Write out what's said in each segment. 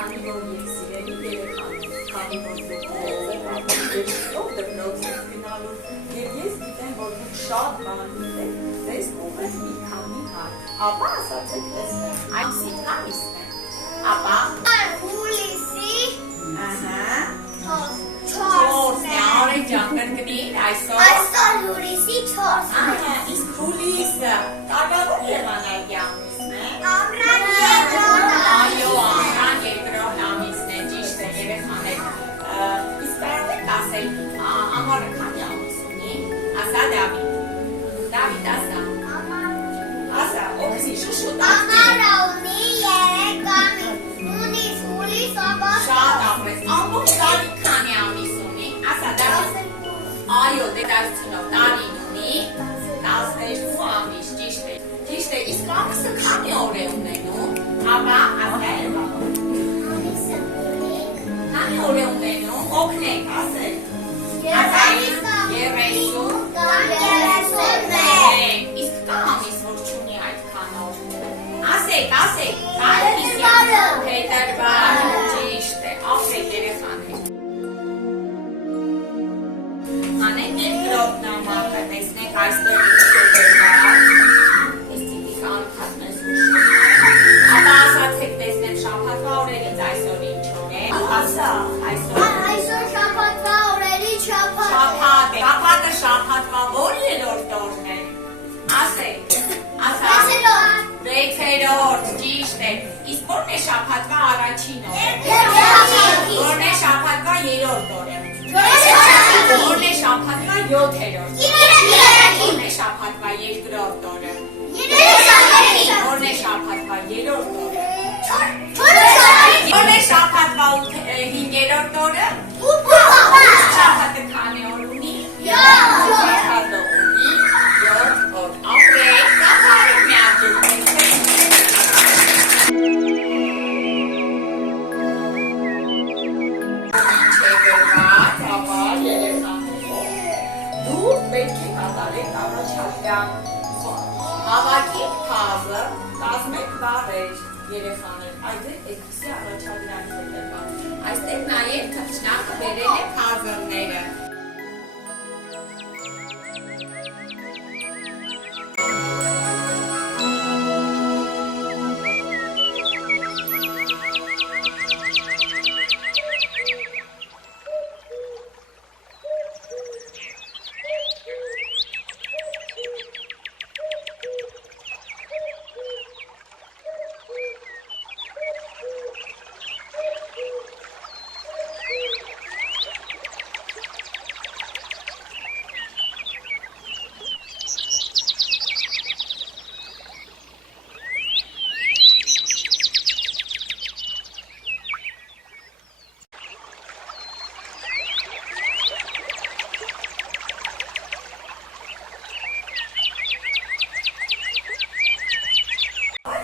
քանի որ եսիրելի երեխաներ, քանի որ դուք դպրոցից գնալու եւ ես գիտեմ, որ դուք շատ բան գիտեք, ձեզ կողեր մի քանի հատ, ապա ասացեք տեսնեմ, այսի ամիսն է, ապա հուլիսի, չորսն է, Արեգ ջան, կրկնիր այսօր հուլիսի 4-ը, իսկ հուլիսը կարևոր եղանակի ամիսն է, ամռան երկրորդ այո, ամռան երկրորդ ամիսն է, ճիշտ է, երեխաներ, իսկ կարող եք ասել, ամառը քանի ամիս ունի, ասա Դավիթ, ասա, օգսի, շուշուտ ամառը ունի 3 ամիս, հունիս, հուլիս, օգոստ, շատ ապրես, ամբողջ տարի քանի ամիս ունի, ասա Դավիթ, այո, դետալությունով տարին ունի 12 ամիս, ճիշտ է, իսկ ամիսը քանի օր է ունենում, ապա ասա Էվա, քանի օր է ունենում, օգնեք, ասեք, ասա 30 իսկ կա ամիս, որ չունի այդքան օր, ասեք, փետրվար, ճիշտ է, ապրեք երեխաներ, անենք երկրորդ նամակը, տեսնեք այստեղ ապա ասացեք տեսնեմ շաբաթվա օրերից այսօր ինչ օր է, ասա, այսօր շաբաթվա օրերից շաբաթ է, շաբաթը որ երրորդ օրն է, ասեք, վեցերորդ, ճիշտ է, իսկ որն է շաբաթվա առաջին օրը, որն է շաբաթվա երրորդ օրը, որն է շաբաթվա յոթերորդ, որն է շաբաթվա երկրորդ օրը, որն է շաբաթվա երրորդ օրը, որն է շաբաթվա հինգերորդ օրը, շաբաթը քանի օր ունի, շաբաթը ունի 7 օր, ապրեք, կապարեք միատում, դու պետք է կատարեք առաջարկյալ հավաքի փազը, կազմեք բառեր, երեխաներ, այդպես այդպիսի առաջադրանք է տրվել, այստեղ նաև թռչնակը բերել է փազլները,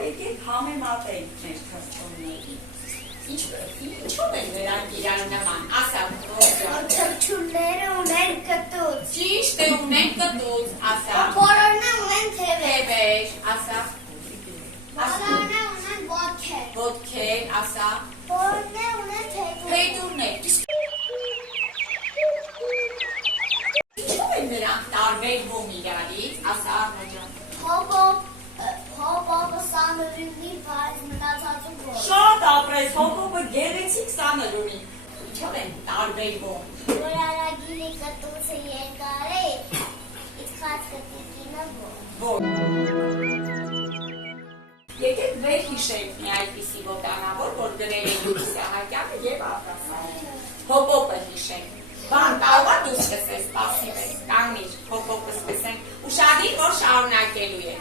եկեք համեմատենք մեր թռչունների, ինչով են նրանք իրար նման, ասա, թռչունները ունեն կտուց, ճիշտ է ունեն կտուց, ասա, բոլորն ունեն թևեր, ասա, բոլորն ունեն ոտքեր, ասա, բոլորն ունեն փետուրներ, ինչով են նրանք տարբերվում իրարից, ասա Արնաջան, Հոպոպը սանրունի բայց մնացածու որ շատ ապրես, հոպոպը գեղեցիկ սանր ունի, ինչով են տարբերվում, որ արագիլի կտուցը երկար է, իսկ խաց կտիկինը որ եկեք վեր հիշենք մի այդպիսի ոտանավոր, որ գրել է Յուլիա Սահակյանը և Արտասանը, հոպոպը հիշենք, բան կարող է դու սկսես, պասիվ ես, կանգնիր, հոպոպը սկսենք, ուշադիր, որ շարունակելու է,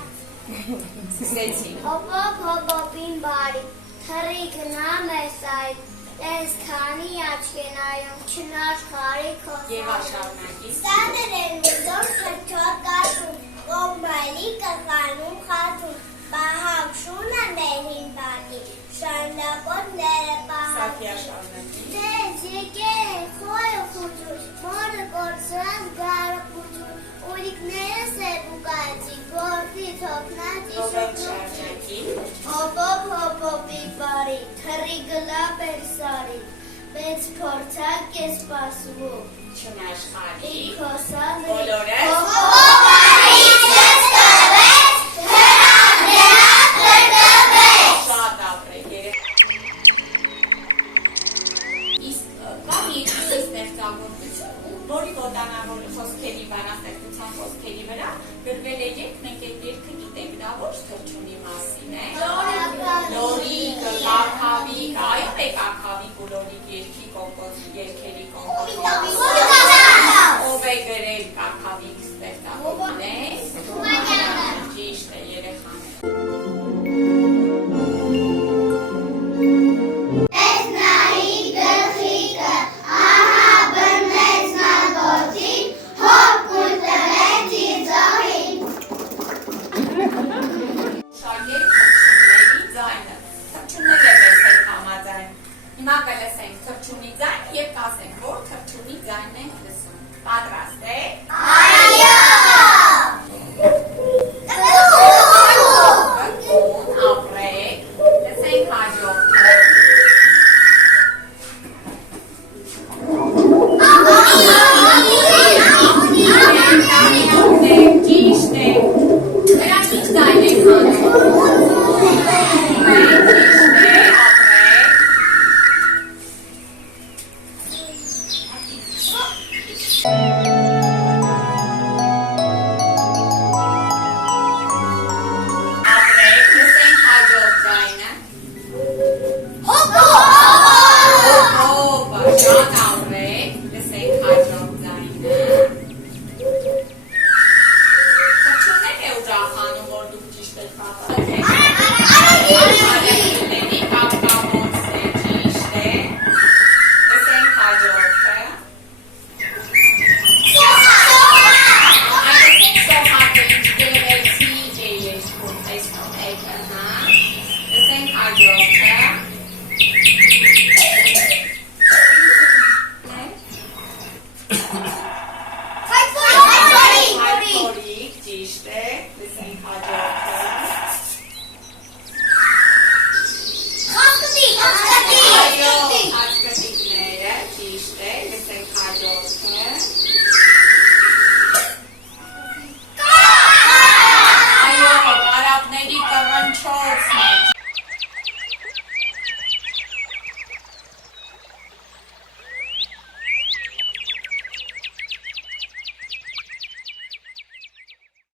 սկսեցի, հոպոպին բարի, թռի գնա մեզ այդ, տես քանի աչք են այում, չնաշխարի քոսարի, և աշարունակի, սադր են ուզոր թրջոր կաշում, կոմբայլի կղանում խատում, պահակ շունը ներին բատի, շարնակոտները պահակ, Սաթիա շարունակի, տես եկեն խոյը խուջուր, մորը կորցրած գարը խուջուր, ուրիքները սեպուկացի, գործի թոքնած Ռոբերտ շարունակի, հոպոպի բարի, բարի, թռի գլապ էր սարի, մեծ փորձակ է սպասվում, Չնաշխարի, քոսան բոլորը շատ ապրեք Իսկ կա մի ստեղծագործություն, որի ոտանավոր խոսքերի բանաստեղծության խոսքերի վրա գրվել է երգ, մենք այդ երգը գիտենք, դա ոչ թռչունի մասին է։ Լորիկ, կաքավիկ, այո է կաքավիկ ու լորիկ երգի երգերի կոմպոզիտոր։ Ով է գրել կաքավիկ ստեղծագործություն։ Ճիշտ է, երեխան է։ Հիմա կլսենք թռչունի ձայն և կասենք, որ թռչունի ձայնն ենք լսում։ Պատրաստ եք։ Այո։ Կկուն, ապրեք, լսենք հաջորդը։ Ճիշտ է։ Նրանք ինչ ձայն եք անում։